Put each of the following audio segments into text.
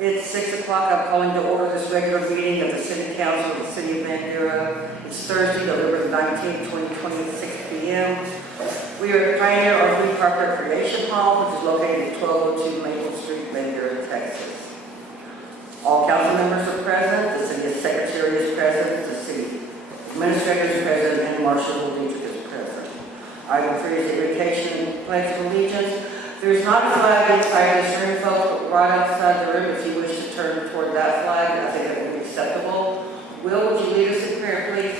It's 6 o'clock. I'm calling to order this regular meeting of the City Council of the City of Bandera. It's Thursday, November 19, 2020, at 6 p.m. We are at Pioneer RV Park Recreation Hall, which is located at 1202 Maple Street, Bandera, Texas. All council members are present. The city secretary is present. The city administrator is present, and Marshall Dietrich is present. Item 3 is the invocation, pledge of allegiance. There's not a flag inside this room, folks, but right outside the room, if you wish to turn toward that flag, I think that would be acceptable. Will, would you lead us in prayer, please?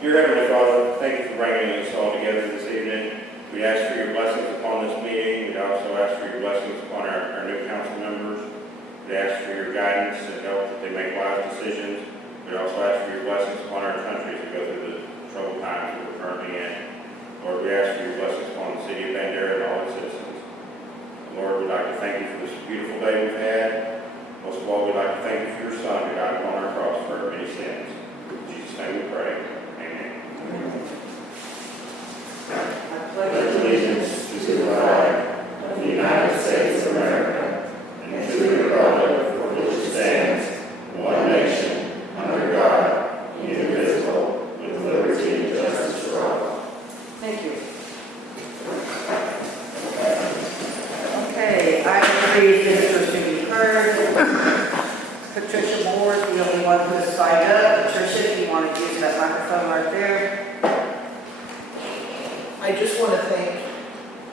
Dear Heavenly Father, thank you for bringing us all together this evening. We ask for your blessings upon this meeting. We also ask for your blessings upon our new council members. We ask for your guidance and help that they make wise decisions. We also ask for your blessings upon our country as we go through the troubled times that we're currently in. Lord, we ask for your blessings upon the city of Bandera and all its citizens. Lord, we'd like to thank you for this beautiful day we've had. Most of all, we'd like to thank you for your Son who died upon our cross for our many sins. In Jesus' name we pray. Amen. I pledge Allegiance to the flag of the United States of America and to the republic for which it stands, one nation, under God, indivisible, with liberty and justice for all. Thank you. Okay, item 3 is visitors to be heard. Patricia Moore is the only one who has signed up. Patricia, if you want to use that microphone right there. I just want to thank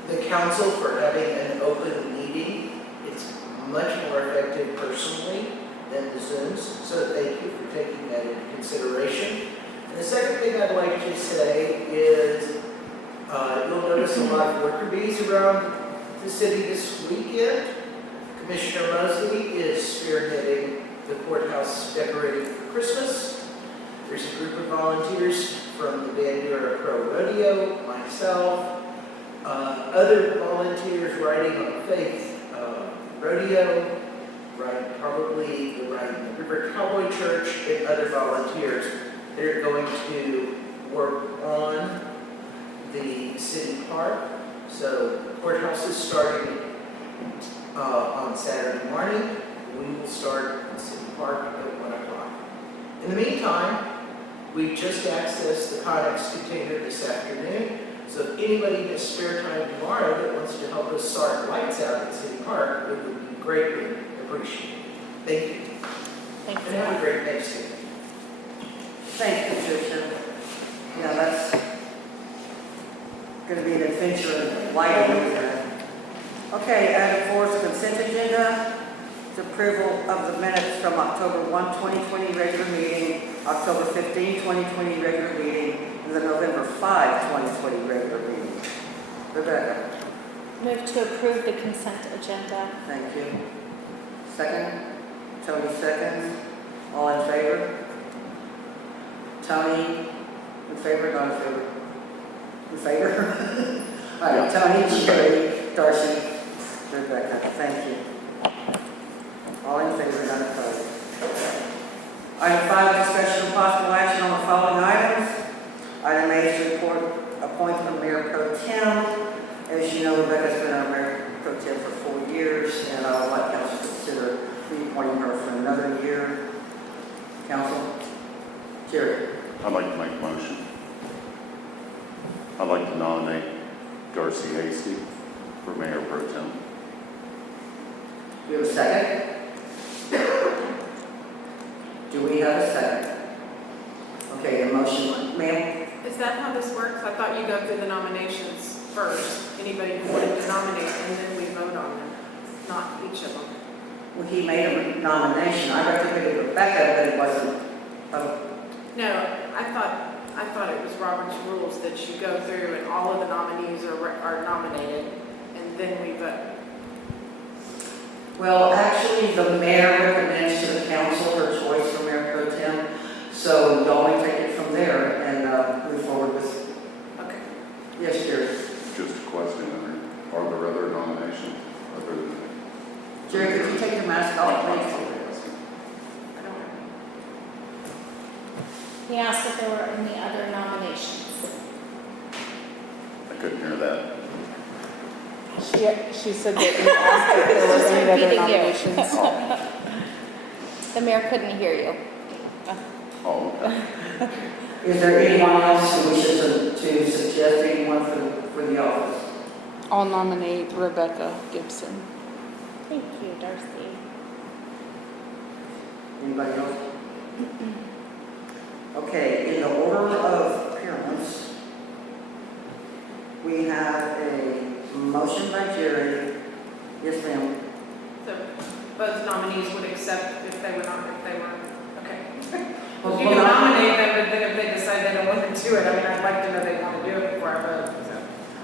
the council for having an open meeting. It's much more effective personally than the Zooms, so thank you for taking that into consideration. And the second thing I'd like to say is you'll notice a lot of worker bees around the city this weekend. Commissioner Mosley is spearheading the courthouse decorating for Christmas. There's a group of volunteers from the Bandera Pro Rodeo, myself, other volunteers riding on Faith Rodeo, probably the Riding the River Cowboy Church, and other volunteers. They're going to work on the city park. So the courthouse is starting on Saturday morning. We will start in City Park at 1 o'clock. In the meantime, we just accessed the Connex container this afternoon. So if anybody has spare time tomorrow that wants to help us sort lights out at City Park, it would be greatly appreciated. Thank you. Thank you. And have a great Thanksgiving. Thank you, Patricia. Yeah, that's going to be an adventure in lighting, isn't it? Okay, item 4 is consent agenda. It's approval of the minutes from October 1, 2020 regular meeting, October 15, 2020 regular meeting, and the November 5, 2020 regular meeting. Rebecca, Move to approve the consent agenda. thank you. Second? Tony seconds. All in favor? Tony, in favor, not in favor? In favor? All right, Tony, Jerry, Darcy, Rebecca, thank you. All in favor, none opposed. Item 5, discussion of possible action on the following items. Item A is to report appointment of Mayor Pro Tem. As you know, Rebecca's been our Mayor Pro Tem for 4 years, and I would like council to consider reappointing her for another year. Council? Jerry? I'd like to make a motion. I'd like to nominate Darcy Hasty for Mayor Pro Tem. Do we have a second? Do we have a second? Okay, a motion, ma'am? Is that how this works? I thought you go through the nominations first, anybody who wanted to nominate, and then we vote on them, not each of them. Well, he made a nomination. I recommended Rebecca, but it wasn't. No, I thought it was Robert's rules that you go through and all of the nominees are nominated, and then we vote. Well, actually, the mayor recommends to the council her choice for Mayor Pro Tem, so y'all may take it from there and move forward with. Okay. Yes, Jerry. Just a question, are there other nominations other than? Jerry, could you take your mask off, please? I don't know. He asked if there were any other nominations. couldn't hear that. She said that you asked if there was any other Repeating you. nominations. The mayor couldn't hear you. Oh, okay. Is there anyone else who wishes to suggest anyone for the office? I'll nominate Rebecca Gibson. Thank you, Darcy. Anybody else? Okay, in the order of appearance, we have a motion by Jerry. Yes, ma'am. So both nominees would accept if they were okay. Well, You can nominate them, but then if they decide they don't want to do it, I mean, I'd like to know they want to do it before I vote, so,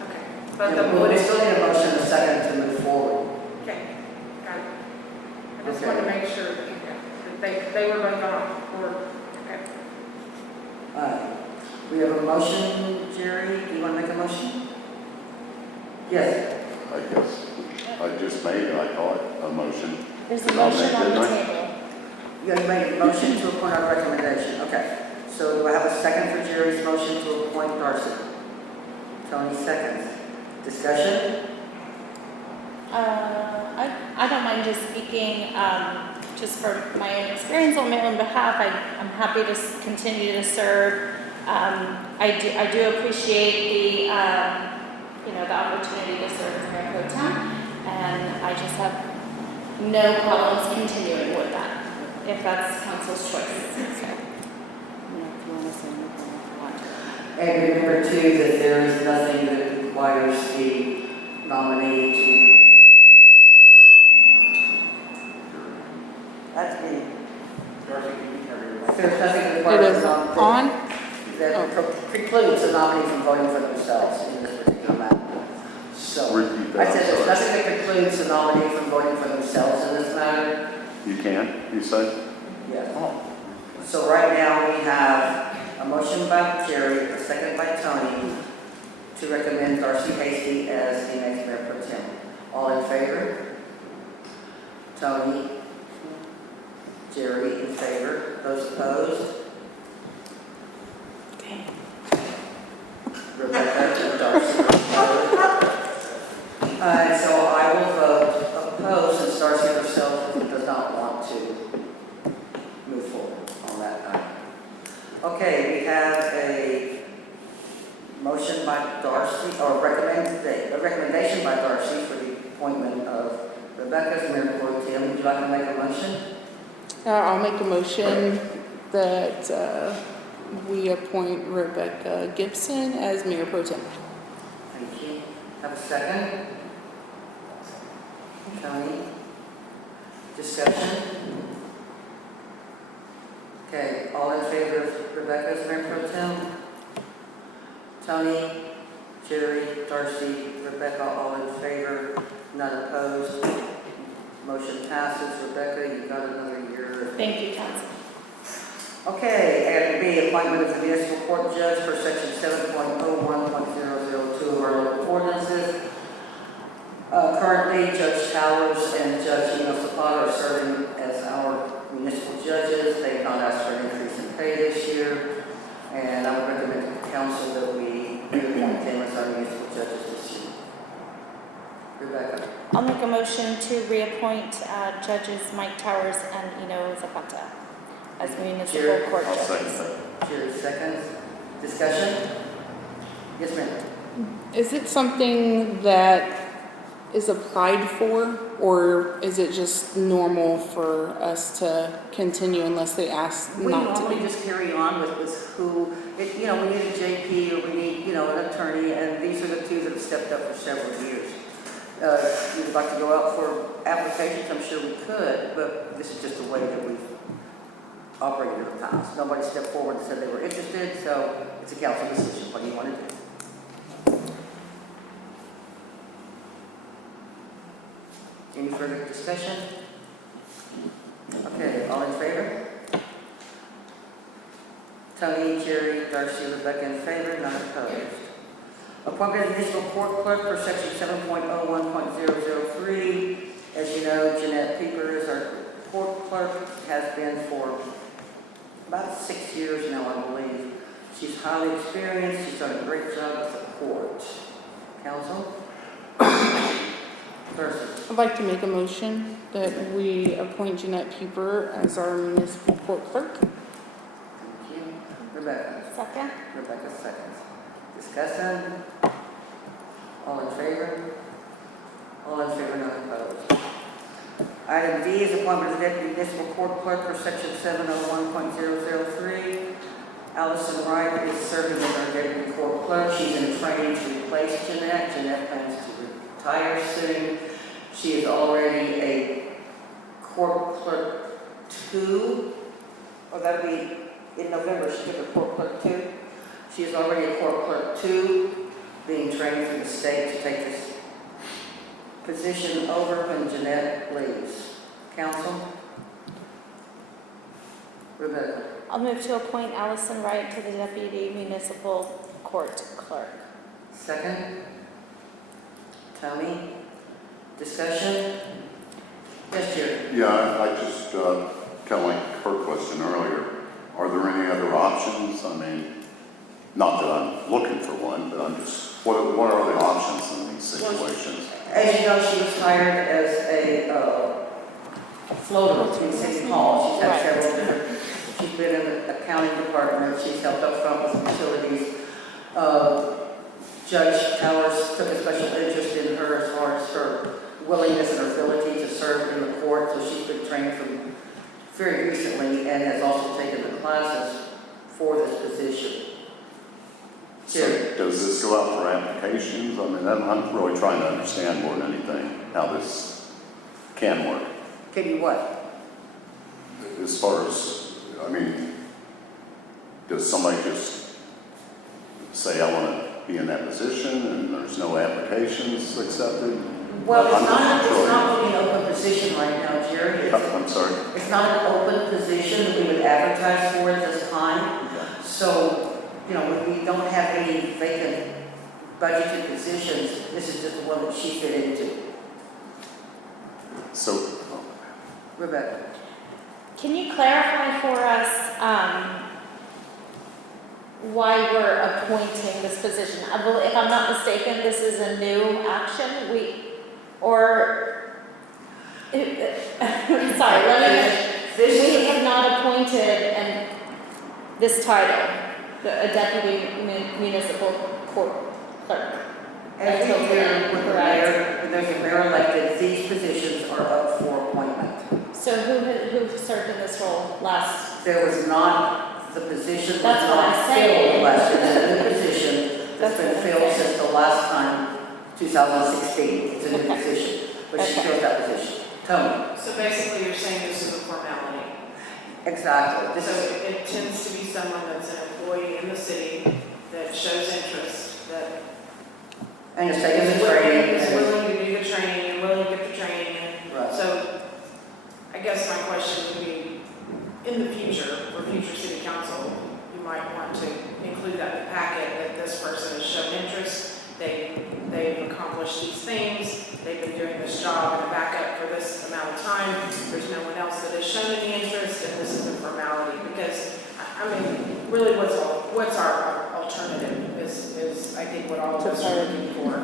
okay. But the Well, would, we still need a motion and a second to move forward. okay, got it. I just Okay. want to make sure, that they were both on board, okay. We have a motion, Jerry. Do you want to make a motion? Yes. I guess I just made it, I call it a motion. There's a motion on the Nominate, table. You have made a motion to appoint our recommendation. Okay. So do I have a second for Jerry's motion to appoint Darcy? Tony seconds. Discussion? I don't mind just speaking, just for my own experience on my own behalf. I'm happy to continue to serve. I do appreciate the opportunity to serve as mayor pro tem, and I just have no problems continuing with that, if that's council's choice. So. And remember too that there is nothing that requires the nominee to. That's me. Darcy, there's nothing that It requires is the nominee. on? That precludes a nominee from voting for themselves in this particular matter. So, Repeat that, I said I'm there's sorry. nothing that precludes a nominee from voting for themselves in this matter. You can, you say? Yeah. Oh. So right now we have a motion by Jerry, a second by Tony, to recommend Darcy Hasty as the next mayor pro tem. All in favor? Tony? Jerry in favor. Those opposed? Rebecca and Darcy opposed. So I will vote opposed since Darcy herself does not want to move forward on that item. Okay, we have a motion by Darcy, or a recommendation by Darcy for the appointment of Rebecca as mayor pro tem. Would you like to make a motion? I'll make a motion that we appoint Rebecca Gibson as mayor pro tem. Thank you. Have a second? Tony? Discussion? Okay, all in favor of Rebecca as mayor pro tem? Tony, Jerry, Darcy, Rebecca, all in favor, none opposed. Motion passes. Rebecca, you've got another year. Thank you, council. Okay, item B, appointment of the municipal court judge for section 7.01.002 of our local ordinances. Currently, Judge Towers and Judge Eno Zapata are serving as our municipal judges. They have not asked for an increase in pay this year, and I would recommend to the council that we reappoint them as our municipal judges this year. Rebecca. I'll make a motion to reappoint Judges Mike Towers and Eno Zapata as municipal Jerry, court I'll second judges. that. Jerry seconds. Discussion? Yes, ma'am. Is it something that is applied for, or is it just normal for us to continue unless they ask We not to? normally just carry on with who, we need a JP or we need, an attorney, and these are the two that have stepped up for several years. If you'd like to go out for applications, I'm sure we could, but this is just the way that we've operated in the past. Nobody stepped forward and said they were interested, so it's a council decision. What do you want to do? Any further discussion? Okay, all in favor? Tony, Jerry, Darcy, Rebecca in favor, none opposed. Appointment of municipal court clerk for section 7.01.003. As you know, Jeanette Pieper is our court clerk, has been for about 6 years now, I believe. She's highly experienced, she's done a great job with the court. Council? Person. I'd like to make a motion that we appoint Jeanette Peeper as our municipal court clerk. Thank you. Rebecca? Second? Rebecca seconds. Discussion? All in favor? All in favor, none opposed. Item D is appointment of deputy municipal court clerk for section 701.003. Allison Wright is serving as our deputy court clerk. She's in training to replace Jeanette. Jeanette plans to retire soon. She is already a court clerk 2. Oh, that'll be in November. She took a court clerk 2. She is already a court clerk 2, being trained through the state to take this position over when Jeanette leaves. Council? Rebecca? I'll move to appoint Allison Wright to the Deputy Municipal Court Clerk. Second? Tony? Discussion? Yes, Jerry? Yeah, I just, kind of like her question earlier, are there any other options? I mean, not that I'm looking for one, but I'm just, what are the options in these situations? As you know, she was hired as a floater in City Hall. She's had several different, she's been in the accounting department, she's helped up front with utilities. Judge Towers took a special interest in her as far as her willingness and her ability to serve in the court, so she's been trained from very recently and has also taken the classes for this position. So does this go out for applications? I mean, I'm really trying to understand more than anything how this can work. Can you what? As far as, I mean, does somebody just say, I want to be in that position and there's no applications accepted? Well, it's I'm not sure. really an open position right now, Jerry. I'm sorry. It's not an open position that we would advertise for at this time. Okay. So, you know, we don't have any vacant budgeted positions. This is just the one that she fit into. So, Rebecca? Can you clarify for us why we're appointing this position? I believe, if I'm not mistaken, this is a new action. Sorry, we have not appointed this title, a deputy municipal court clerk. Every Until year, then, when there's a mayor elected, these positions are up for appointment. So who served in this role last? There was not, the position was That's what not I'm saying. filled last year. It's a new position that's been filled since the last time, 2016. It's a new position, but she filled that position. Tony? So basically, you're saying this is a formality. Exactly. This So is, it tends to be someone that's an employee in the city that shows interest, that and it's taking the is training. willing and- to do the training and willing to get the training. Right. So I guess my question would be, in the future, for future city council, you might want to include that in the packet, that this person has shown interest, they've accomplished these things, they've been doing this job in a backup for this amount of time, there's no one else that has shown any interest, and this is a formality, because, I mean, really what's our alternative is I think what all of us are looking for.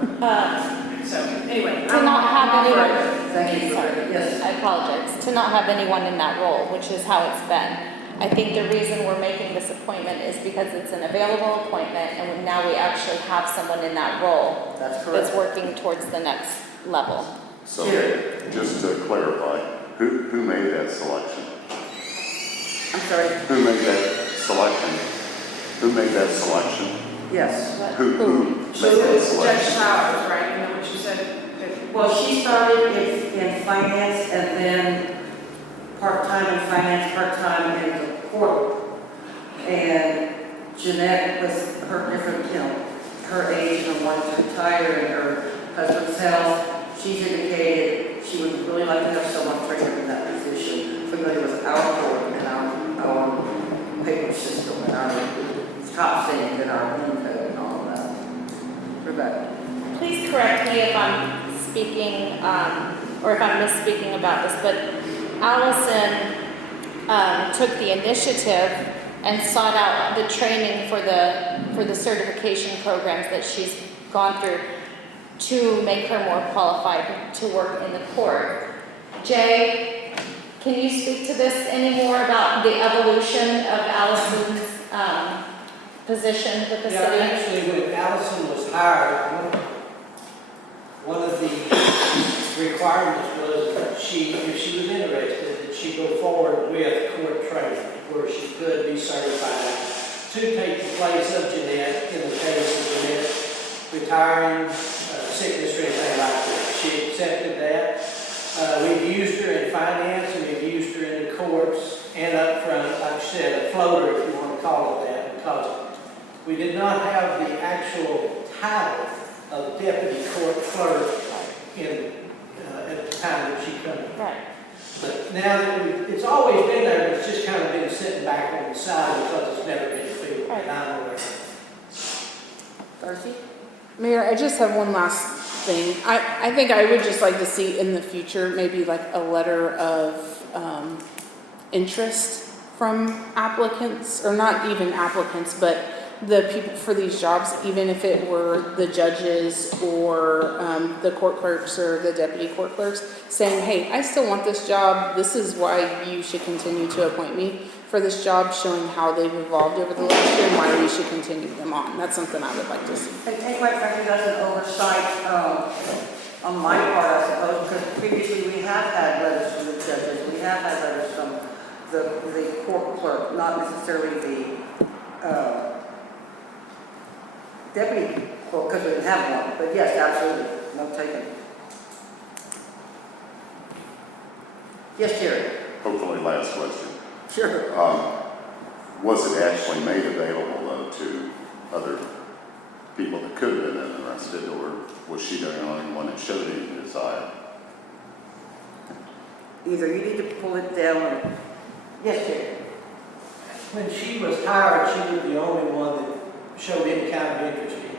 So anyway. To not have anyone. Thank you. Sorry, Yes. I apologize. To not have anyone in that role, which is how it's been. I think the reason we're making this appointment is because it's an available appointment, and now we actually have someone in that role That's that's correct. working towards the next level. so Sure. just to clarify, who made that selection? I'm sorry. Who made that selection? Who made that selection? Yes. Who made So that it's Judge selection? Towers, right, you know what you said? Well, she started in finance and then part-time in finance, part-time in the court. And Jeanette, with her different, you know, her age and wanting to retire and her husband's health, she's indicated she would really like to have someone trained in that position, familiar with our court and our paper system and our top things and our info and all of that. Rebecca? Please correct me if I'm speaking, or if I'm misspeaking about this, but Allison took the initiative and sought out the training for the certification programs that she's gone through. to make her more qualified to work in the court. Jay, can you speak to this any more about the evolution of Allison's position with the Yeah, city? actually, when Allison was hired, one of the requirements was that if she was interested, that she go forward with court training, where she could be certified to take the place of Jeanette in the case of Jeanette retiring, sickness or anything like that. She accepted that. We've used her in finance and we've used her in the courts and up front, like I said, a floater, if you want to call it that, because we did not have the actual title of deputy court clerk at the time that she came. Right. But now that it's always been there, but it's just kind of been sitting back on the side because it's never been filled. Right. And I'm aware. Darcy? Mayor, I just have one last thing. I think I would just like to see in the future, maybe like a letter of interest from applicants, or not even applicants, but the people for these jobs, even if it were the judges or the court clerks or the deputy court clerks, saying, hey, I still want this job. This is why you should continue to appoint me for this job, showing how they've evolved over the last year and why we should continue them on. That's something I would like to see. And quite frankly, that's an oversight on my part, I suppose, because previously we have had letters from the judges, we have had letters from the court clerk, not necessarily the deputy court, because we didn't have one, but yes, absolutely, no taken. Yes, Jerry? Hopefully last question. Sure. Was it actually made available though to other people that could have been interested, or was she the only one that showed any desire? Either you need to pull it down or, yes, Jerry? When she was hired, she was the only one that showed any kind of interest in it.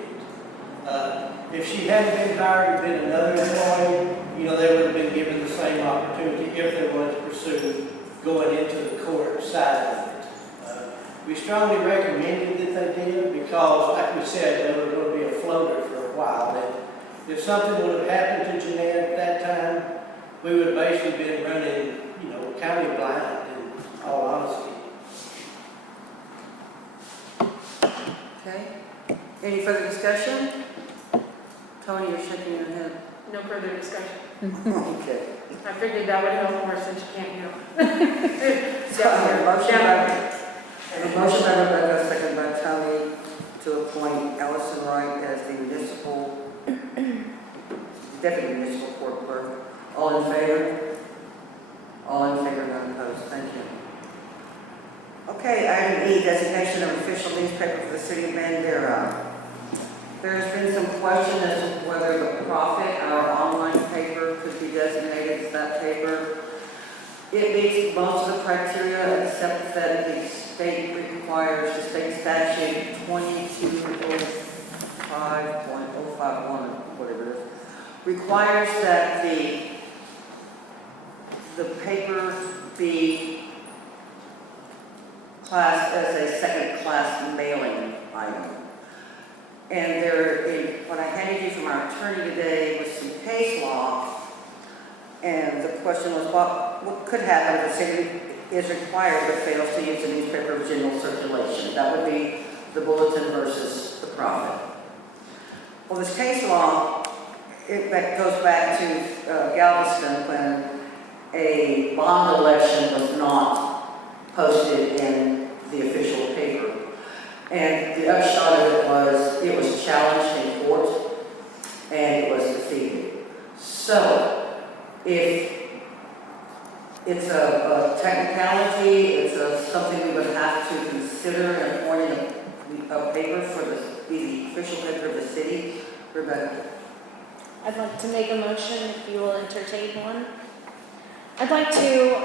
If she hadn't been hired and been another employee, they would have been given the same opportunity if they wanted to pursue going into the court side of it. We strongly recommended that they did because, like we said, they were going to be a floater for a while. And if something would have happened to Jeanette at that time, we would have basically been running, kind of blind, in all honesty. Okay. Any further discussion? Tony, you're shaking your head. No further discussion. Okay. I figured that would help more since you can't hear. So I have a motion by Rebecca, second by Tony, to appoint Allison Wright as the deputy municipal court clerk. All in favor? All in favor, none opposed. Thank you. Okay, item E, designation of official newspaper for the city of Bandera. There's been some question as to whether the Prophet, our online paper, could be designated as that paper. It meets most of the criteria except that the state requires, the state statute 2205.051, whatever it is, requires that the paper be classed as a second-class mailing item. And what I handed you from our attorney today was some case law, and the question was what could happen if a city is required but fails to use the newspaper of general circulation. That would be the Bulletin versus the Prophet. Well, this case law, that goes back to Galveston when a bond election was not posted in the official paper. And the upshot of it was challenged in court and it was defeated. So, if it's a technicality, it's something we would have to consider in appointing a paper for the official paper of the city. Rebecca? I'd like to make a motion if you will entertain one. I'd like to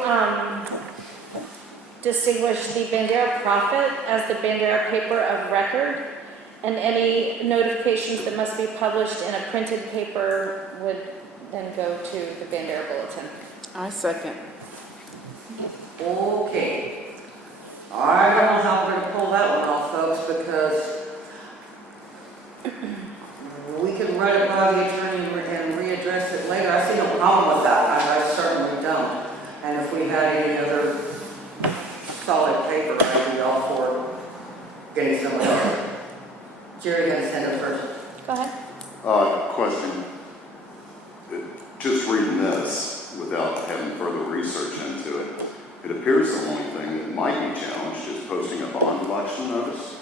distinguish the Bandera Prophet as the Bandera paper of record, and any notifications that must be published in a printed paper would then go to the Bandera Bulletin. I second. Okay. I don't know how we're going to pull that one off, folks, because we can run it by the attorney address it later. I see no problem with that. I certainly don't. And if we had any other solid paper, I'd be all for getting some of those. Jerry had his hand up first. Go ahead. Question. Just reading this without having further research into it, it appears the only thing that might be challenged is posting a bond election notice.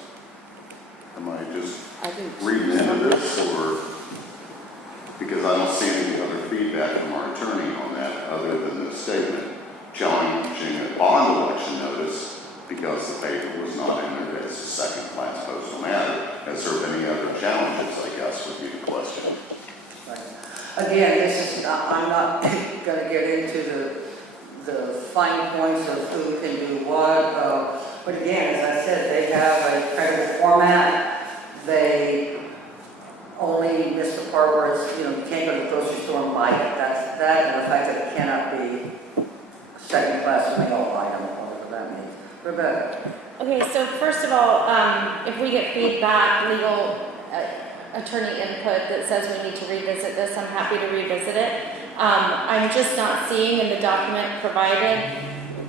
Am I just I think. reading into this, or, because I don't see any other feedback from our attorney on that other than the statement challenging a bond election notice because the paper was not entered as a second-class postal matter. Has there been any other challenges, I guess, would be the question. Again, this is not, I'm not going to get into the fine points of who can do what. But again, as I said, they have a credible format. They only miss the part where it's, you can't go to the grocery store and buy it. That's that, and the fact that it cannot be second-class mail item, or whatever that means. Rebecca? Okay, so first of all, if we get feedback, legal attorney input that says we need to revisit this, I'm happy to revisit it. I'm just not seeing in the document provided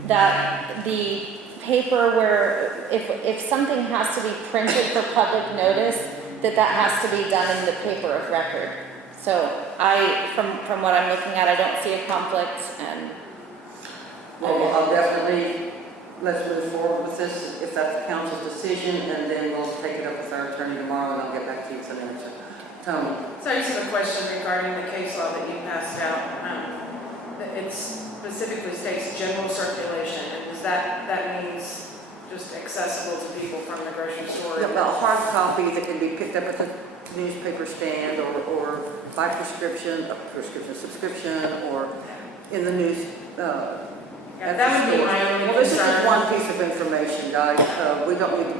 that the paper where, if something has to be printed for public notice, that has to be done in the paper of record. So from what I'm looking at, I don't see a conflict, and Well, I'll definitely, let's move forward with this, if that's the council's decision, and then we'll take it up with our attorney tomorrow, and I'll get back to you with an answer. Tony? So I just have a question regarding the case law that you passed out. It specifically states general circulation, and does that means just accessible to people from the grocery store? A hard copy that can be picked up at the newspaper stand, or by subscription, or in the news, Yeah, that would be my only Well, this is just concern. one piece of information, guys. We don't need,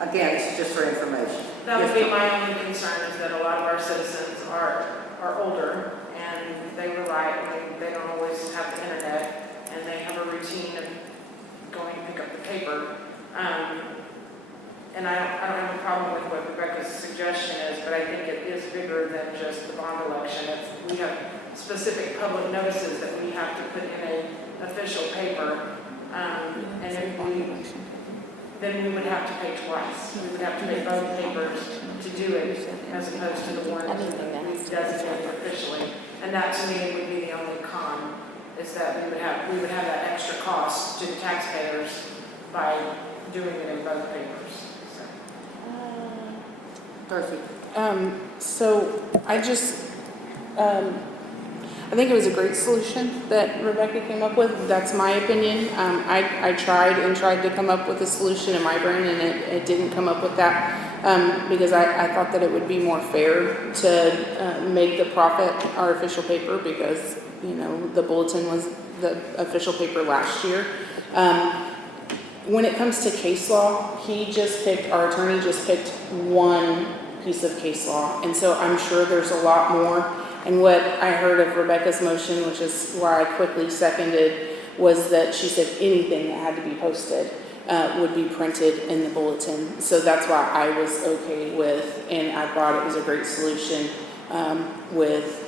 again, this is just for information. That would Yes, be my only concern, is that a lot of our citizens are older, and they they don't always have the internet, and they have a routine of going to pick up the paper. And I don't have a problem with what Rebecca's suggestion is, but I think it is bigger than just the bond election. We have specific public notices that we have to put in an official paper, and then we would have to pay twice. We would have to pay both papers to do it, as opposed to the one that we designate officially. And that, to me, would be the only con, is that we would have that extra cost to the taxpayers by doing it in both papers. Dorothy? So I just, I think it was a great solution that Rebecca came up with. That's my opinion. I tried to come up with a solution in my brain, and it didn't come up with that because I thought that it would be more fair to make the Prophet our official paper, because the Bulletin was the official paper last year. When it comes to case law, our attorney just picked one piece of case law, and so I'm sure there's a lot more. And what I heard of Rebecca's motion, which is why I quickly seconded, was that she said anything that had to be posted would be printed in the bulletin. So that's why I was okay with, and I thought it was a great solution with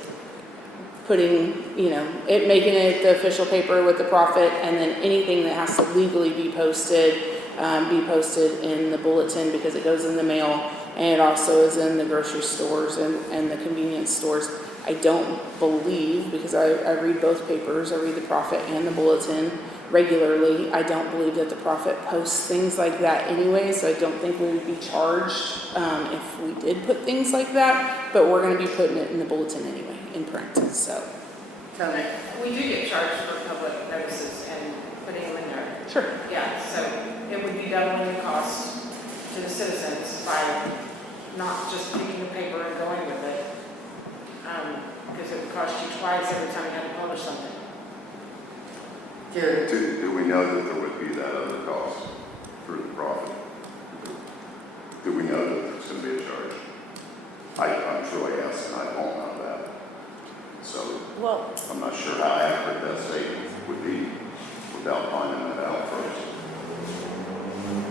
putting, making it the official paper with the Prophet, and then anything that has to legally be posted in the bulletin, because it goes in the mail, and it also is in the grocery stores and the convenience stores. I don't believe, because I read both papers, I read the Prophet and the Bulletin regularly, I don't believe that the Prophet posts things like that anyway, so I don't think we would be charged if we did put things like that, but we're going to be putting it in the Bulletin anyway, in print, so. Tony? We do get charged for public notices and putting them in there. Sure. Yeah, so it would be doubling the cost to the citizens by not just picking the paper and going with it. Because it would cost you twice every time you had to publish something. Jerry? Do we know that there would be that other cost through the Prophet? Do we know that there's going to be a charge? I'm truly asking, I don't know that. So well, I'm not sure how accurate that statement would be without finding that out first.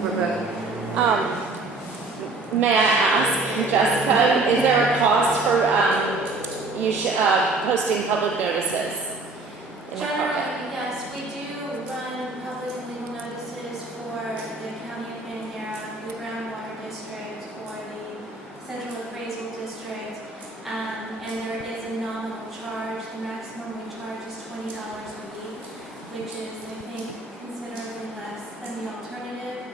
Rebecca? may I ask, Jessica, is there a cost for posting public notices in the packet? Generally, yes, we do run public and legal notices for the County of Bandera, the groundwater district, or the Central Appraisal District, and there is a nominal charge. The maximum we charge is $20 a week, which is, I think, considerably less than the alternative.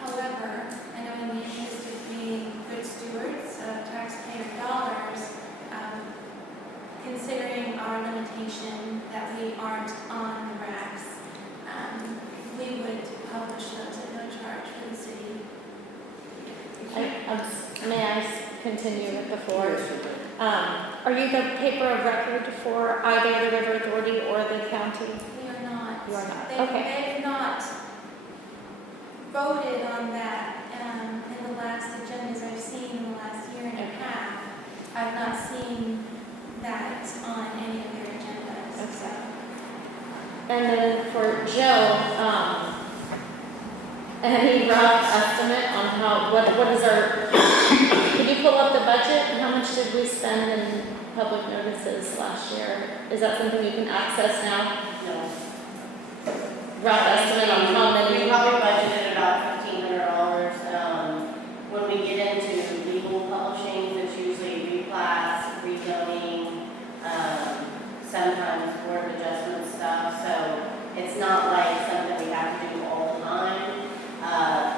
However, I know in the interest of being good stewards of taxpayer dollars, considering our limitation that we aren't on the racks, we would publish those at no charge for the city. May I continue with the floor? Yes, you do. Are you the paper of record for either the River Authority or the county? We are not. You are not, They- okay. They've not voted on that in the last agendas I've seen in the last year and a half. I've not seen that on any of their agendas, so. And then for Jill, any rough estimate on what is our, can you pull up the budget? How much did we spend in public notices last year? Is that something you can access now? No. Rough estimate on how We many? probably budgeted about $1,500. When we get into legal publishing, it's usually replats, rezoning, sometimes board of adjustment stuff. So it's not like something we have to do all the time.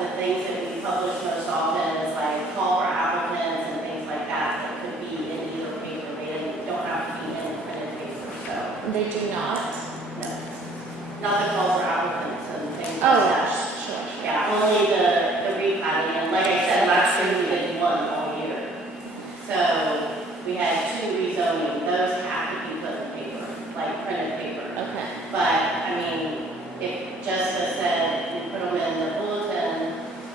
The things that we publish most often is like call for applicants and things like that could be in either paper. They don't have to be in printed paper. So They do not. no, not the call for applicants and things like Oh, that. sure. Yeah, only the replatting, and like I said, last year we did one all year. So we had 2 rezoning, those have to be put in paper, like printed paper. Okay. But, I mean, if Jessica said we put them in the bulletin,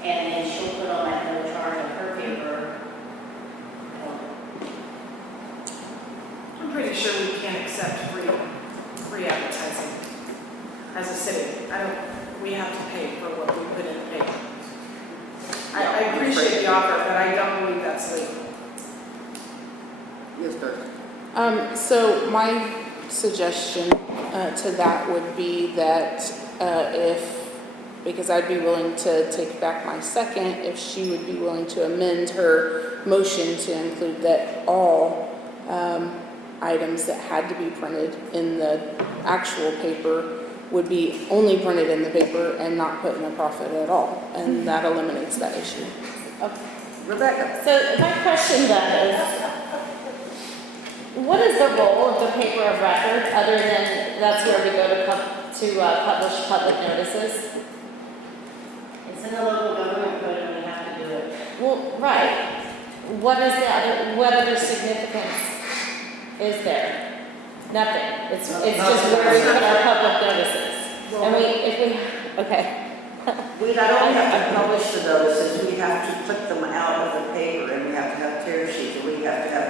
and then she'll put them at no charge on her paper, I don't know. I'm pretty sure we can't accept free advertising as a city. We have to pay for what we put in the paper. I appreciate the offer, but I don't believe that's legal. Yes, sir. So my suggestion to that would be that because I'd be willing to take back my second, if she would be willing to amend her motion to include that all items that had to be printed in the actual paper would be only printed in the paper and not put in a profit at all, and that eliminates that issue. Rebecca? So my question then is, what is the role of the paper of record other than that's where we go to publish public notices? It's in the local government code, and we have to do it. Well, right. What other significance is there? Nothing. It's just where we put our public notices. And okay. We not only have to publish the notices, we have to put them out of the paper, and we have to have tear sheets, and we have to have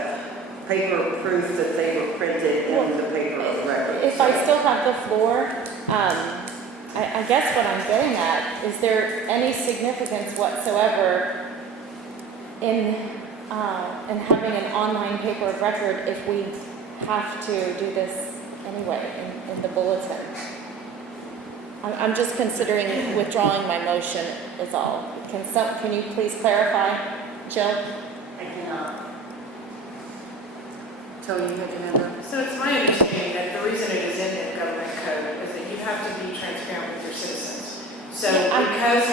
paper proof that they were printed in the paper of record. If I still have the floor, I guess what I'm getting at, is there any significance whatsoever in having an online paper of record if we have to do this anyway in the bulletin? I'm just considering withdrawing my motion is all. Can you please clarify, Jill? I cannot. Tony, you had your hand up? So it's my understanding that the reason it is in the government code is that you have to be transparent with your citizens. So because,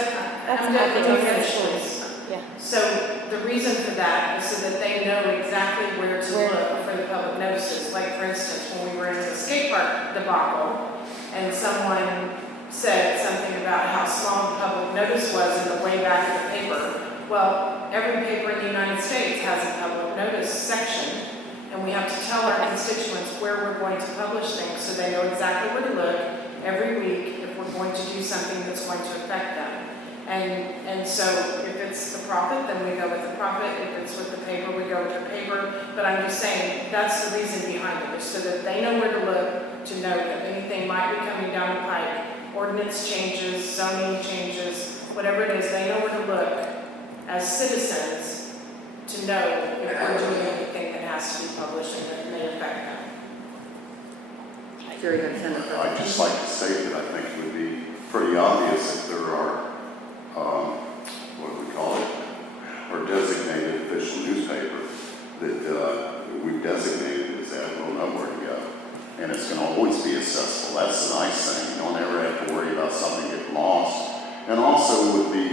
I'm not the definitely difference. choice. Yeah. So the reason for that is so that they know exactly where to Where- look for the public notices. Like for instance, when we were in the skate park debacle, and someone said something about how small the public notice was in the way back of the paper. Well, every paper in the United States has a public notice section, and we have to tell our constituents where we're going to publish things so they know exactly where to look every week if we're going to do something that's going to affect them. And so if it's the profit, then we go with the profit. If it's with the paper, we go with the paper. But I'm just saying, that's the reason behind it, is so that they know where to look, to know that anything might be coming down the pike, ordinance changes, zoning changes, whatever it is, they know where to look as citizens to know if we're doing anything that has to be published and that may affect them. Jerry, you have 10 I'd just like to say that I think it would be pretty obvious if there are, what do we call it, or designated official newspaper that we've designated as that, we'll know where to go. And it's going to always be accessible. That's the nice thing. You don't ever have to worry about something getting lost. And also with the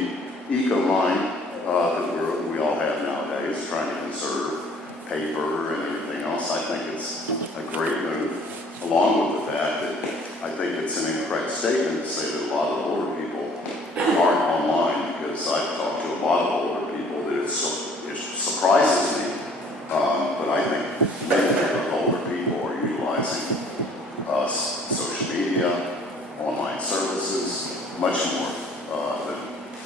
eco-line that we all have nowadays, trying to conserve paper and everything else, I think it's a great move. Along with the fact that I think it's an incorrect statement to say that a lot of older people aren't online, because I've talked to a lot of older people that it surprises me. But I think many of the older people are utilizing social media, online services, much more than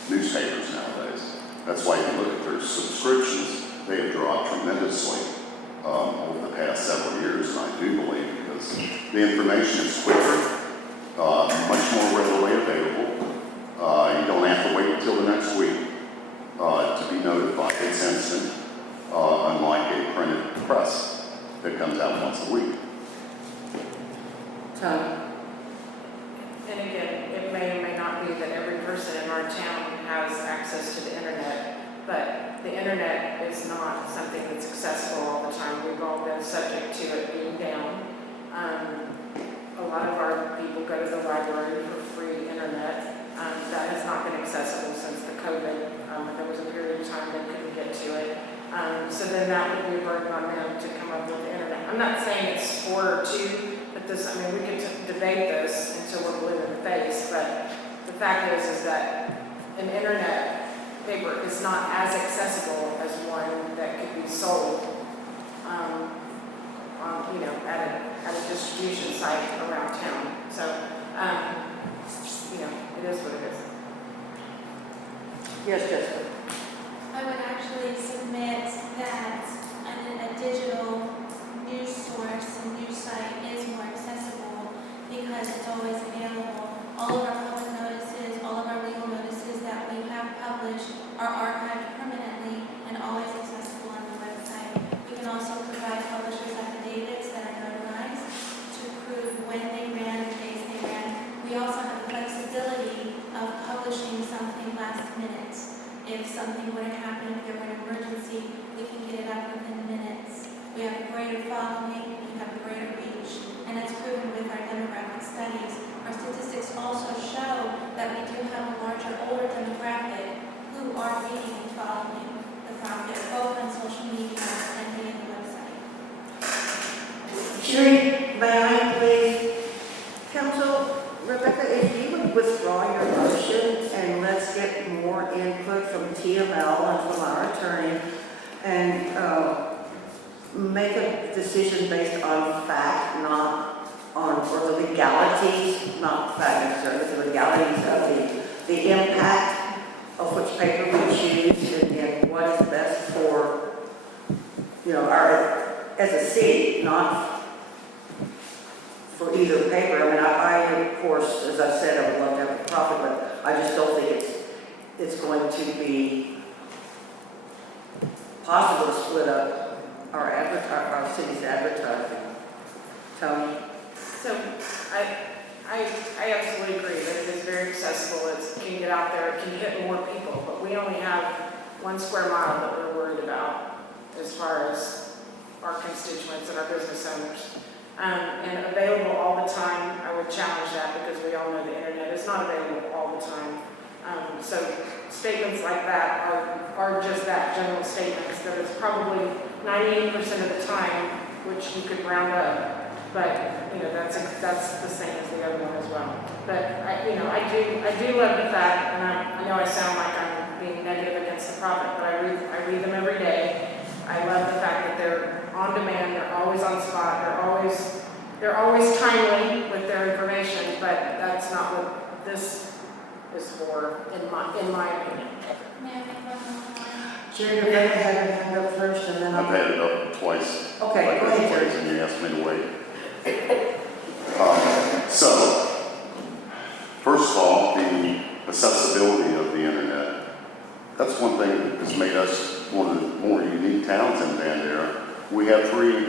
newspapers nowadays. That's why if you look at their subscriptions, they have dropped tremendously over the past several years, and I do believe because the information is quicker, much more readily available. You don't have to wait until the next week to be notified. It's instant, unlike a printed press that comes out once a week. Tony? And again, it may or may not be that every person in our town has access to the internet, but the internet is not something that's accessible all the time. We've all been subject to it being down. A lot of our people go to the library for free internet. That has not been accessible since the COVID. There was a period of time they couldn't get to it. So then that would be a burden on them to come up with the internet. I'm not saying it's 4 or 2, but this, I mean, we could debate this until we're blue in the face, but the fact is that an internet paper is not as accessible as one that could be sold, on, at a distribution site around town. So, it is what it is. Yes, Jessica? I would actually submit that a digital news source and news site is more accessible because it's always available. All of our public notices, all of our legal notices that we have published are archived permanently and always accessible on the website. We can also provide publishers affidavits that are notarized to prove when they ran, the days they ran. We also have the flexibility of publishing something last minute. If something were to happen, if there were an emergency, we can get it up within minutes. We have a greater following, we have a greater reach, and it's proven with our demographic studies. Our statistics also show that we do have a larger, older demographic who are reading and following the project, both on social media and via the website. Sherry, may I please? Council, Rebecca, if you would withdraw your motion and let's get more input from TML and from our attorney and make a decision based on fact, not on, or the legalities, not fact necessarily, the legalities of the impact of which paper we choose and what is best for, our, as a city, not for either paper. I mean, I of course, as I said, I would love to have a profit, but I just don't think it's going to be possible to split up our city's advertising. Tony? So I absolutely agree that it is very accessible. It can get out there, it can hit more people, but we only have 1 square mile that we're worried about as far as our constituents and our business owners. And available all the time, I would challenge that because we all know the internet is not available all the time. So statements like that are just that, general statements, that it's probably 98% of the time, which you could round up, but that's the same as the other one as well. But I do love the fact, and I know I sound like I'm being negative against the prophet, but I read them every day. I love the fact that they're on demand, they're always on spot, they're always timely with their information, but that's not what this is for, in my opinion. May I make one more? Jerry, you're going to have your hand up first and then I've had it up twice. Okay, go ahead, Jerry. And you asked me to wait. So, first of all, the accessibility of the internet, that's that's one thing that has made us one of the more unique towns in Bandera. We have free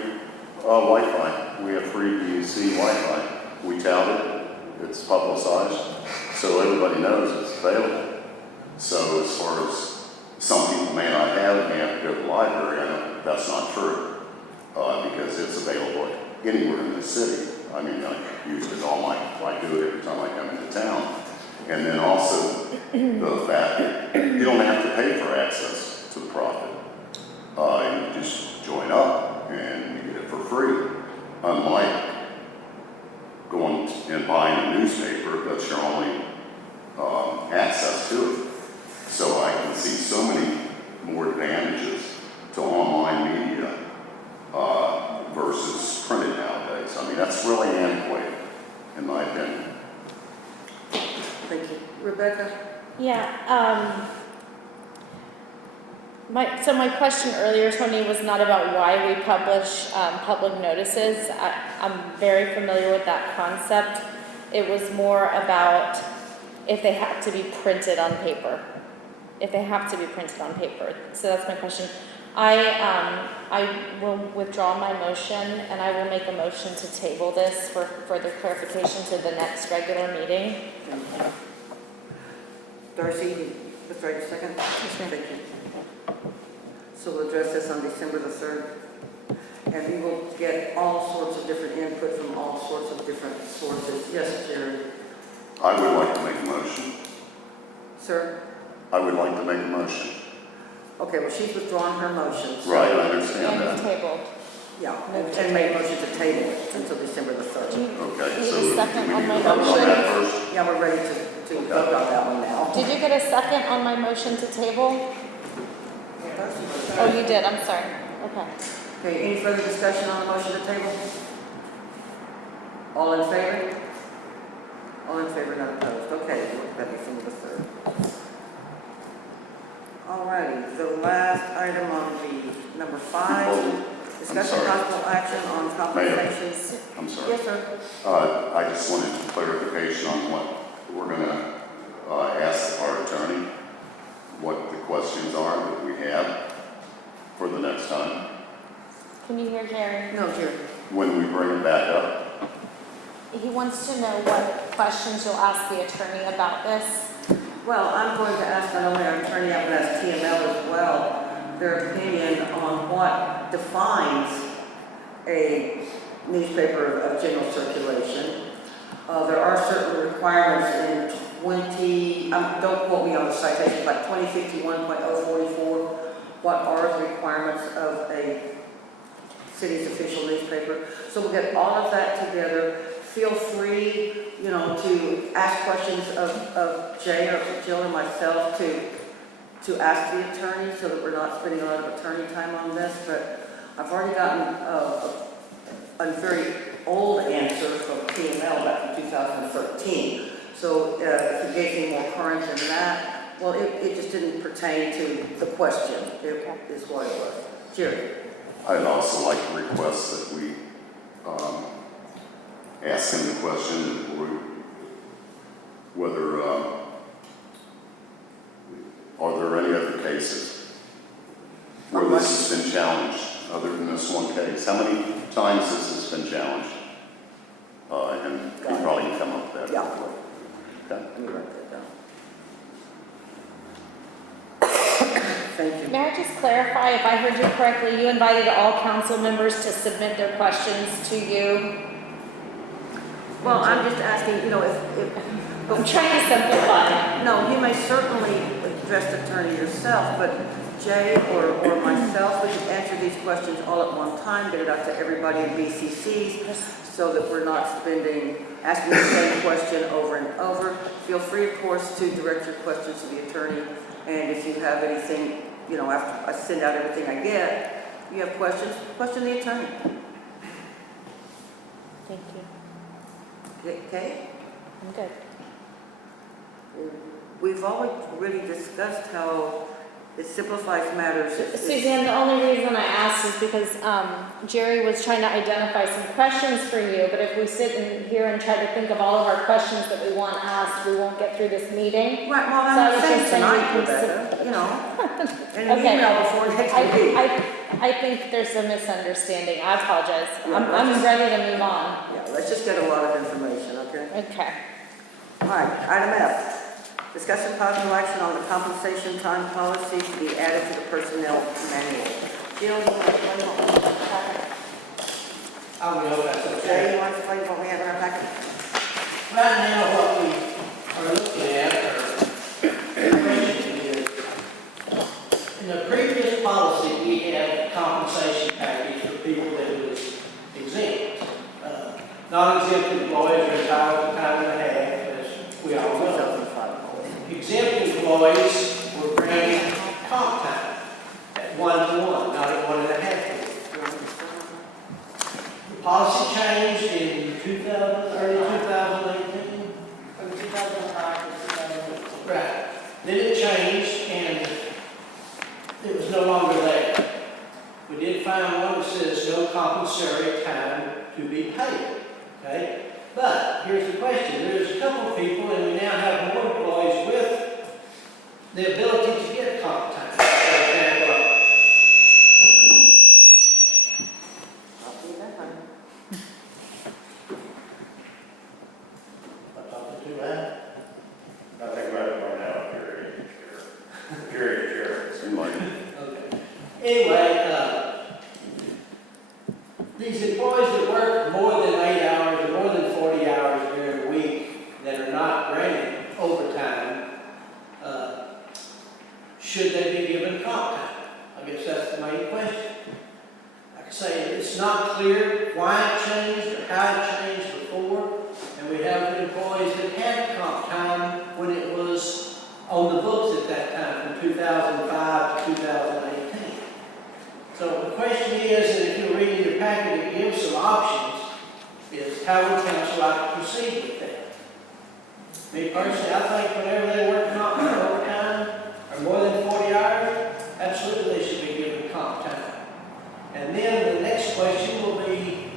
Wi-Fi. We have free DUC Wi-Fi. We tout it. It's publicized, so everybody knows it's available. So as far as some people may not have, may have to go to the library, I know that's not true, because it's available anywhere in the city. I mean, I use it I do it every time I come into town. And then also the fact that you don't have to pay for access to the profit. You just join up and you get it for free. Unlike going and buying a newspaper, that's your only access to it. So I can see so many more advantages to online media versus printed nowadays. I mean, that's really antiquated, in my opinion. Thank you. Rebecca? Yeah, so my question earlier, Tony, was not about why we publish public notices. I'm very familiar with that concept. It was more about if they have to be printed on paper. If they have to be printed on paper. So that's my question. I will withdraw my motion, and I will make a motion to table this for further clarification to the next regular meeting. Darcy, let's write a second. Thank you. So we'll address this on December the 3rd. And we will get all sorts of different input from all sorts of different sources. Yes, Jerry? I would like to make a motion. Sir? I would like to make a motion. Okay, well, she's withdrawn her motion. So Right, I understand And that. it's tabled. yeah, and made a motion to table it until December the 3rd. Okay, Need so a we second need on to my vote on motion? that first. Yeah, we're ready to vote on that one now. Did you get a second on my motion to table? Oh, you did, I'm sorry. Okay. Okay, any further discussion on the motion to table? All in favor? All in favor, none opposed. Okay, that December the 3rd. All righty, the last item on the number 5, discussion sorry. possible action on compensations. I'm sorry. Yes, sir. I just wanted clarification on what we're going to ask our attorney, what the questions are that we have for the next time. Can you hear Jerry? No, Jerry. When we bring it back up, He wants to know what questions you'll ask the attorney about this. Well, I'm going to ask not only our attorney, I'm going to ask TML as well, their opinion on what defines a newspaper of general circulation. There are certain requirements in don't quote me on the citation, like 2051.044, what are the requirements of a city's official newspaper. So we'll get all of that together. Feel free, to ask questions of Jay or Jill or myself to ask the attorney so that we're not spending a lot of attorney time on this. But I've already gotten a very old answer from TML back in 2013. So if you gave me more current than that, well, it just didn't pertain to the question. It is what it was. Jerry? I'd also like to request that we ask him the question whether are there any other cases where this has been challenged other than this one case? How many times has this been challenged? And you probably can come up with that. Yeah. Okay. Let me write that down. Thank you. May I just clarify, if I heard you correctly, you invited all council members to submit their questions to you? Well, I'm just asking, if I'm trying to simplify. no, you may certainly address the attorney yourself, but Jay or myself, we can answer these questions all at one time, get it out to everybody in BCCs, so that we're not asking the same question over and over. Feel free, of course, to direct your questions to the attorney, and if you have anything, after I send out everything I get, you have questions, question the attorney. Thank you. Okay? I'm good. We've already discussed how It simplifies matters. Suzanne, the only reason I asked is because Jerry was trying to identify some questions for you, but if we sit in here and try to think of all of our questions that we want asked, we won't get through this meeting. Right, well, So I I'm was saying just saying tonight, we can Rebecca, you know, in an Okay. email before next week. I think there's a misunderstanding. I apologize. Yeah, I'm ready to move on. Yeah, let's just get a lot of information, okay? Okay. All right, item F. Discussion possible action on the compensation time policy to be added to the personnel manual. Jill, you want to explain what we have in our packet? I will know that's Jay, okay. you want to explain what we have in our packet? Right now, what we are looking at, or question is, in the previous policy, we had a compensation package for people that was exempt. Non-exempt employees are entitled to time and a half, as we all know. 2005. Exempt employees were granted comp time at 1-to-1, not at 1.5 to 1. The policy changed in early 2018. From 2005 to 2018. Right. Then it changed and it was no longer there. We did find one that says no compensatory time to be paid. Okay? But here's the question. There's a couple of people, and we now have more employees with the ability to get comp time. For example, I'll see that one. I'm talking too loud. Nothing about it right now, period. Period, Chair. okay. Anyway, these employees that work more than 8 hours or more than 40 hours during the week that are not granted overtime, should they be given comp time? I guess that's the main question. Like I say, it's not clear why it changed or how it changed before, and we have employees that had comp time when it was on the books at that time, from 2005 to 2018. So the question is, and if you're reading your packet, it gives some options, is how would council like to proceed with that? Me personally, I think whenever they work comp time overtime, or more than 40 hours, absolutely they should be given comp time. And then the next question will be,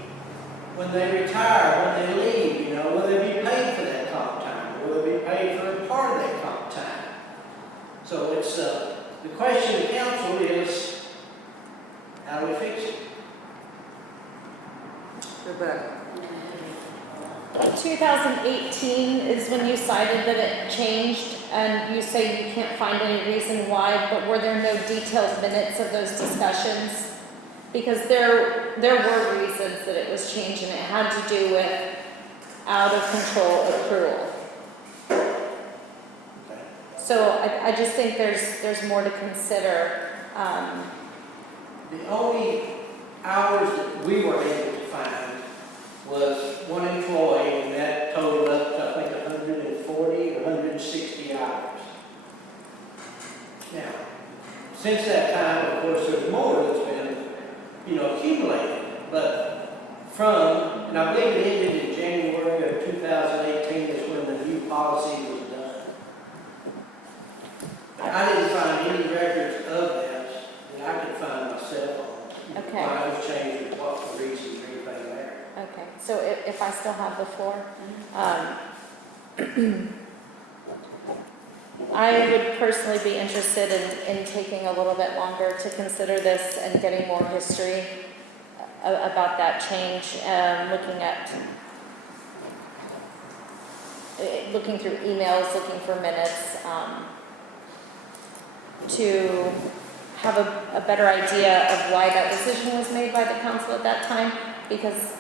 when they retire, when they leave, you know, will they be paid for that comp time? Will they be paid for a part of that comp time? So it's, the question of council is, how do we fix it? Rebecca. 2018 is when you cited that it changed, and you say you can't find any reason why, but were there no detailed minutes of those discussions? Because there were reasons that it was changed, and it had to do with out of control accrual. Okay. So I just think there's more to consider. The only hours that we were able to find was one employee, and that totaled up to, I think, 140 or 160 hours. Now, since that time, of course, there's more that's been, you know, accumulated, but from, and I believe it ended in January of 2018 is when the new policy was done. But I didn't find any records of that I could find myself on. Okay. Why it was changed, and what the reasons or anything there. Okay, so if I still have the floor, I would personally be interested in taking a little bit longer to consider this and getting more history about that change, looking through emails, looking for minutes, to have a better idea of why that decision was made by the council at that time, because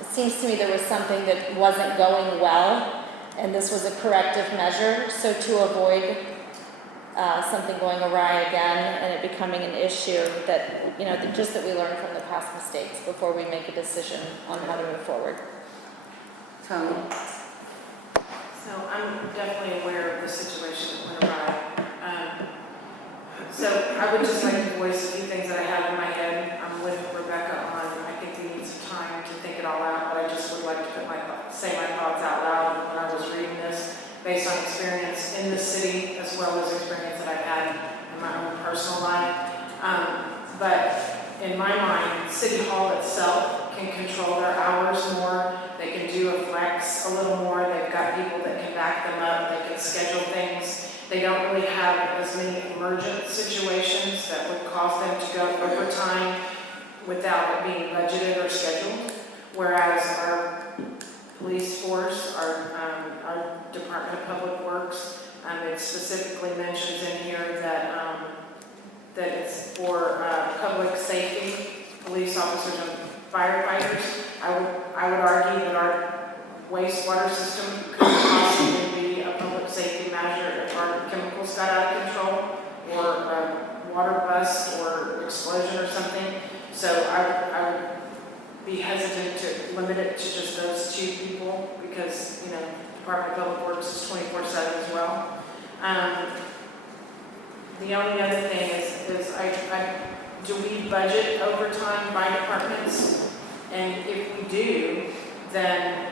it seems to me there was something that wasn't going well, and this was a corrective measure, so to avoid something going awry again and it becoming an issue that, you know, just that we learn from the past mistakes before we make a decision on how to move forward. Tony? So I'm definitely aware of the situation that went awry. So I would just like to voice a few things that I have in my head. I'm with Rebecca on, I think we need some time to think it all out, but I just would like to say my thoughts out loud when I was reading this. based on experience in the city as well as experience that I've had in my own personal life. But in my mind, City Hall itself can control their hours more. They can do a flex a little more. They've got people that can back them up. They can schedule things. They don't really have as many emergent situations that would cause them to go overtime without it being budgeted or scheduled. Whereas our police force, our Department of Public Works, it specifically mentions in here that that it's for public safety, police officers and firefighters. I would argue that our wastewater system could possibly be a public safety measure if our chemicals got out of control, or a water bust or explosion or something. So I would be hesitant to limit it to just those two people, because, you know, Department of Public Works is 24/7 as well. The only other thing is do we budget overtime by departments? And if we do, then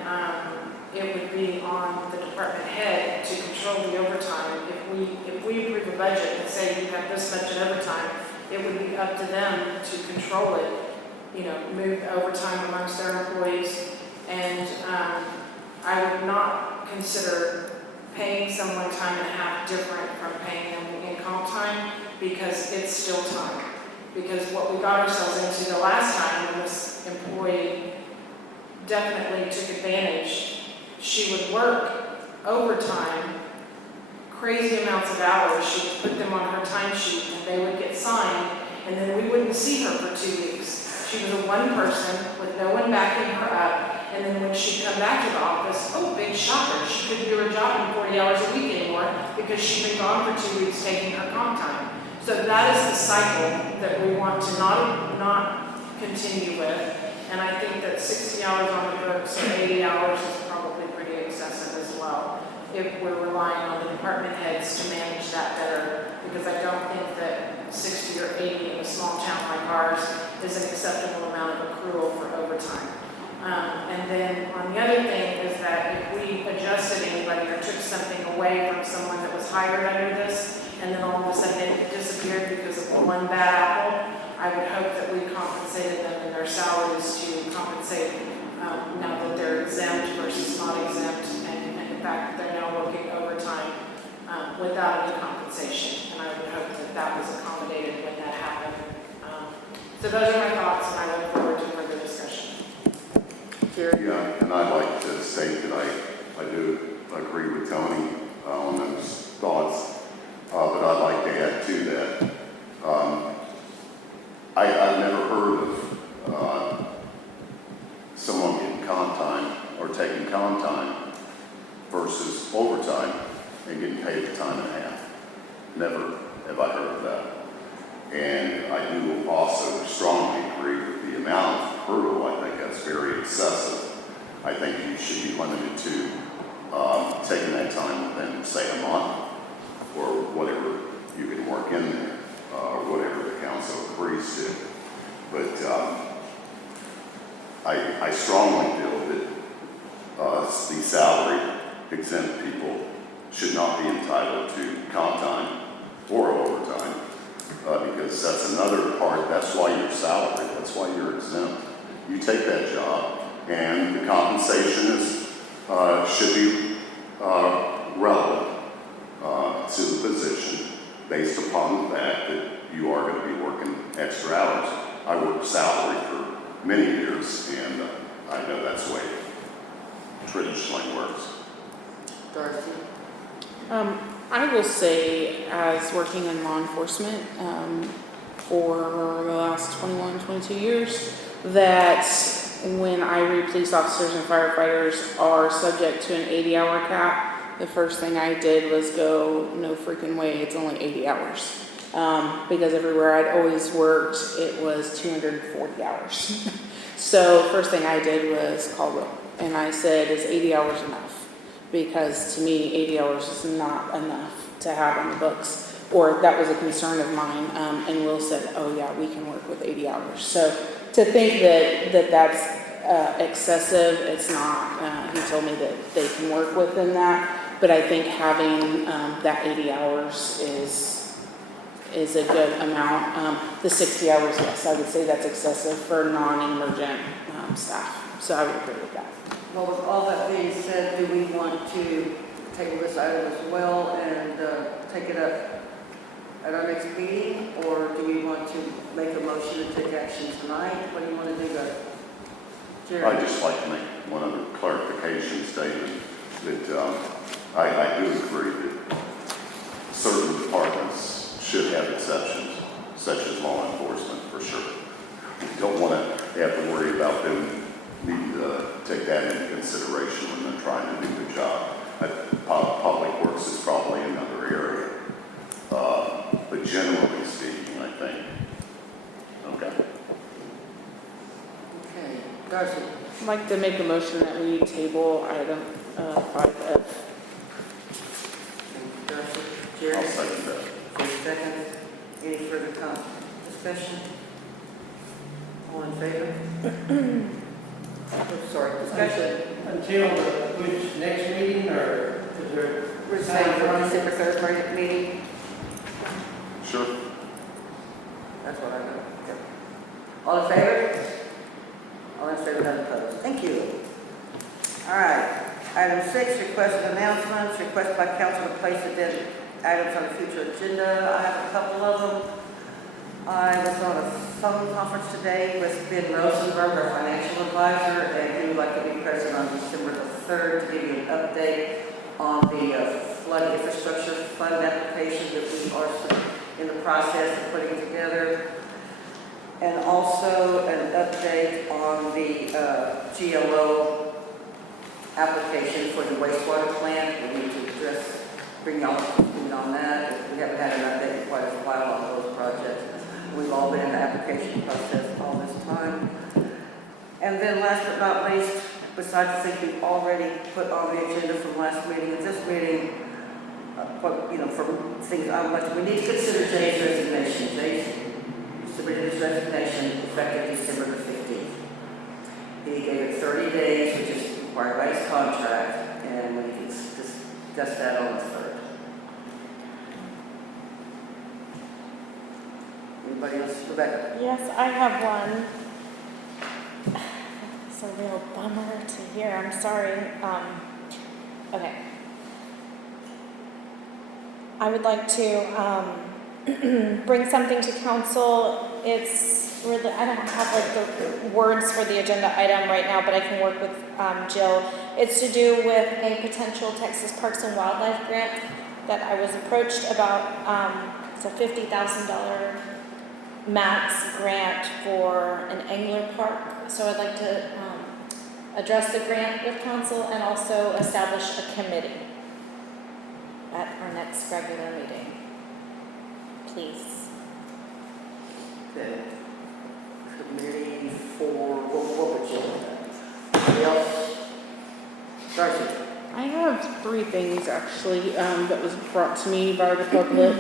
it would be on the department head to control the overtime. If we approve a budget and say you have this much in overtime, it would be up to them to control it, you know, move overtime amongst their employees. And I would not consider paying someone time and a half different from paying them in comp time, because it's still time. Because what we got ourselves into the last time when this employee definitely took advantage, she would work overtime, crazy amounts of hours. She would put them on her timesheet and they would get signed, and then we wouldn't see her for 2 weeks. She was a one person with no one backing her up. And then when she'd come back to the office, oh, big shocker, she couldn't do her job in 40 hours a week anymore because she'd been gone for 2 weeks taking her comp time. So that is the cycle that we want to not continue with. And I think that 60 hours on the books or 80 hours is probably pretty excessive as well, if we're relying on the department heads to manage that better. Because I don't think that 60 or 80 in a small town like ours is an acceptable amount of accrual for overtime. And then on the other thing is that if we adjusted anybody or took something away from someone that was hired under this, and then all of a sudden it disappeared because of one bad apple, I would hope that we compensated them in their salaries to compensate now that they're exempt versus not exempt, and in fact they're now working overtime without any compensation. And I would hope that that was accommodated when that happened. So those are my thoughts, and I look forward to further discussion. Yeah, and I'd like to state that I do agree with Tony on those thoughts, but I'd like to add to that. I've never heard of someone getting comp time or taking comp time versus overtime and getting paid the time and a half. Never have I heard of that. And I do also strongly agree with the amount of accrual. I think that's very excessive. I think you should be limited to taking that time within, say, a month, or whatever you can work in there, whatever the council agrees to. But I strongly feel that these salary exempt people should not be entitled to comp time or overtime, because that's another part. That's why you're salaried. That's why you're exempt. You take that job, and the compensation should be relevant to the position, based upon the fact that you are going to be working extra hours. I worked salary for many years, and I know that's the way it traditionally works. Dorothy? I will say, as working in law enforcement for the last 21, 22 years, that when I read police officers and firefighters are subject to an 80-hour cap, the first thing I did was go, no freaking way, it's only 80 hours. Because everywhere I'd always worked, it was 240 hours. So first thing I did was call Will, and I said, is 80 hours enough? Because to me, 80 hours is not enough to have on the books, or that was a concern of mine. And Will said, oh yeah, we can work with 80 hours. So to think that's excessive, it's not. He told me that they can work within that. But I think having that 80 hours is a good amount. The 60 hours, yes, I would say that's excessive for non-emergent staff. So I would agree with that. Well, with all that being said, do we want to table this item as well and take it up at our next meeting? Or do we want to make a motion to take action tonight? What do you want to do, guys? Jerry? I'd just like to make one other clarification statement that I do agree that certain departments should have exceptions, such as law enforcement, for sure. We don't want to have to worry about them needing to take that into consideration when they're trying to do the job. Public works is probably another area. But generally speaking, I think, okay. Okay, Darcy? I'd like to make a motion that we table item 5F. Thank you, Darcy. I'll Jerry? second that. Jerry seconds. Any further discussion? All in favor? Oh, sorry, discussion. Until which next meeting, or is there? We're saying for December 3rd meeting. Sure. That's what I got. Okay. All in favor? All in favor, none opposed. Thank you. All right. Item 6, request of announcements. Request by council to place addendum items on a future agenda. I have a couple of them. I was on a phone conference today with Ben Rosenberg, our financial advisor, and he would like to be present on December the 3rd to give you an update on the flood infrastructure fund application that we are in the process of putting together, and also an update on the GLO application for the wastewater plant. We need to just bring y'all up to speed on that. We haven't had an update in quite a while on those projects. We've all been in the application process all this time. And then last but not least, besides the things we've already put on the agenda from last meeting and this meeting, from things we need to consider Jay's resignation. Jay submitted his resignation effective December the 15th. He gave it 30 days, which is required by his contract, and we can discuss that on the 3rd. Anybody else? Rebecca? Yes, I have one. It's a real bummer to hear. I'm sorry. Okay. I would like to bring something to council. It's really, I don't have like the words for the agenda item right now, but I can work with Jill. It's to do with a potential Texas Parks and Wildlife grant that I was approached about. It's a $50,000 max grant for an angler park. So I'd like to address the grant with council and also establish a committee at our next regular meeting. Please. The committee for, what would you want? Anybody else? Darcy? I have 3 things actually that was brought to me by the public.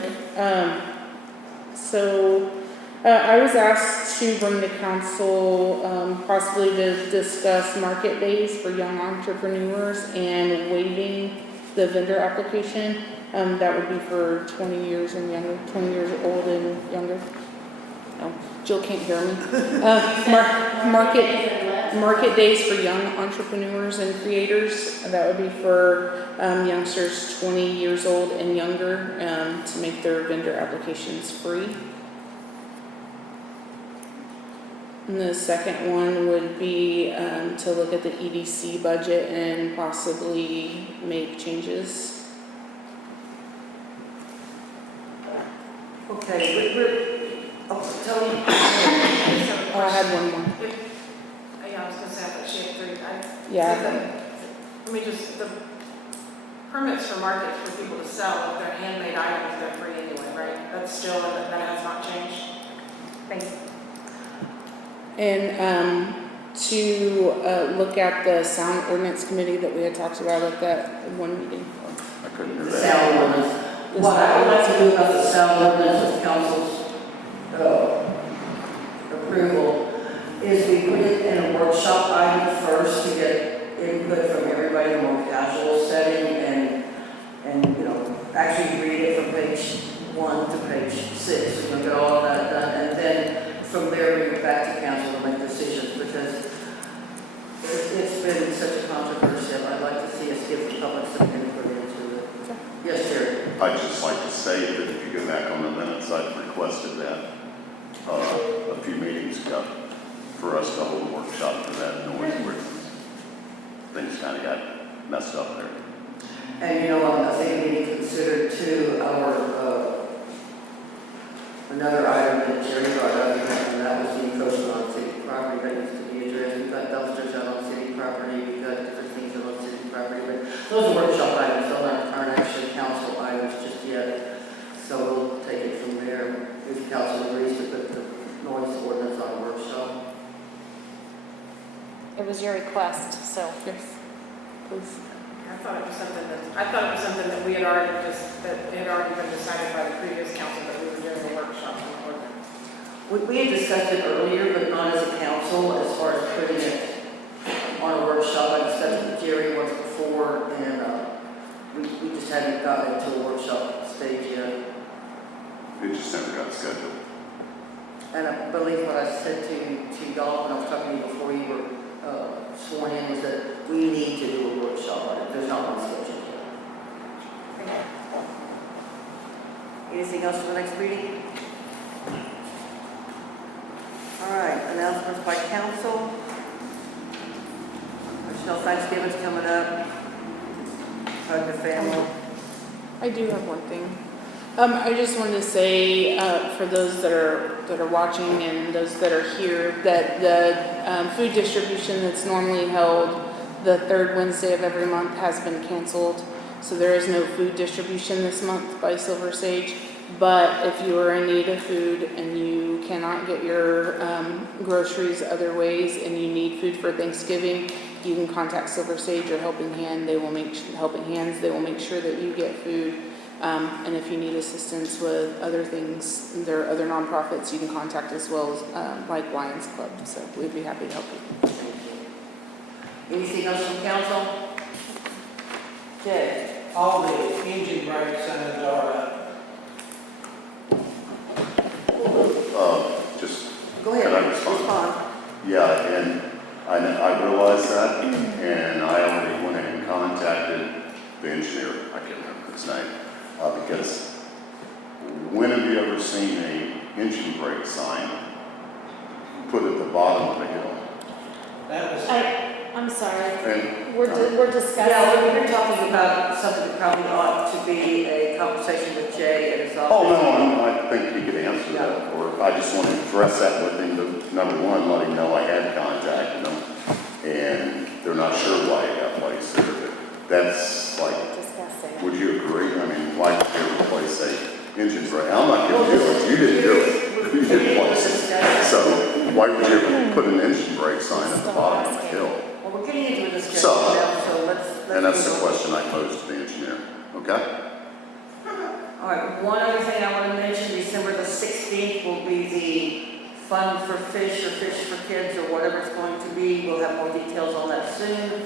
I was asked to bring to council possibly to discuss market days for young entrepreneurs and waiving the vendor application. That would be for 20 years and younger, 20 years old and younger. No, Jill can't hear me. Market days for young entrepreneurs and creators. That would be for youngsters 20 years old and younger to make their vendor applications free. And the second one would be to look at the EDC budget and possibly make changes. Okay, Tony? Oh, I had one more. Yeah, I was gonna say, I thought she had 3. Yeah. I mean, just the permits for markets for people to sell, if they're handmade items, they're free anyway, right? That's still, that has not changed? Thanks. And to look at the sound ordinance committee that we had talked about at that one meeting. I couldn't hear The that. sound ordinance. What I would like to do about the sound ordinance with council's approval is we put it in a workshop item first to get input from everybody in a more casual setting, and I'd just like to say that if you go back on the minutes, I've requested that a few meetings ago for us to hold a workshop for that noise ordinance. Things kind of got messed up there. And I think we need to consider too, another item that Jerry brought up, and that was the encroachment on city property that needs to be addressed. We've got dumpsters out on city property, we've got different things out on city property, but those are workshop items, those aren't actually council items just yet. So we'll take it from there, if council agrees to put the noise ordinance on a workshop. It was your request, so. Yes, please. I thought it was something that we had already that had already been decided by the previous council that we were doing a workshop on the ordinance. We had discussed it earlier, but not as a council, as far as putting it on a workshop. I discussed it with Jerry once before, and we just hadn't gotten into a workshop stage yet. It just never got scheduled. And I believe what I said to y'all when I was talking to you before you were sworn in was that we need to do a workshop on it. There's not one scheduled yet. Anything else for the next meeting? All right, announcements by council. Michelle, Thanksgiving's coming up. Hug the family. I do have one thing. I just wanted to say, for those that are watching and those that are here, that the food distribution that's normally held the third Wednesday of every month has been canceled. So there is no food distribution this month by Silver Sage. But if you are in need of food and you cannot get your groceries other ways and you need food for Thanksgiving, you can contact Silver Sage or Helping Hand. They will make sure that you get food. And if you need assistance with other things, there are other nonprofits you can contact as well as like Lions Club. So we'd be happy to help you. Thank you. Anything else from council? Jay? All the engine brake signs are up. Just, Go ahead. Can I respond? Yeah, and I realize that, and I already went and contacted the engineer, I can't remember his name, because when have you ever seen an engine brake sign put at the bottom of the hill? That was, I'm sorry, And we're discussing. Yeah, we're talking about something that probably ought to be a conversation with Jay and his office. oh, no, I think he could answer that, or I just want to address that with him, to, number one, let him know I had contacted them, and they're not sure why it got placed there. That's like, Discussing. would you agree? I mean, why did you replace a engine brake? I'm not going to do it, you didn't do it, you didn't place it. So, why would you put an engine brake sign at the bottom of the hill? Well, we're getting into a discussion So- now, so let's. And that's the move on. question I posed to the engineer, okay? All right, one other thing I want to mention, December the 16th will be the Fun for Fish or Fish for Kids or whatever it's going to be. We'll have more details on that soon.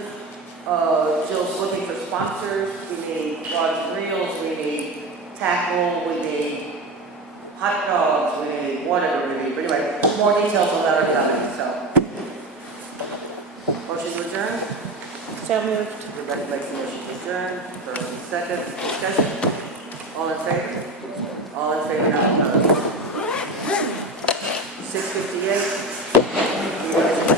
Jill's looking for sponsors. We need rods and reels, we need tackle, we need hot dogs, we need whatever we need. But anyway, more details on that are coming, so. Motion to adjourn? So moved. Everybody makes a motion to adjourn. First and second, discussion. All in favor? All in favor, not opposed. 6:58.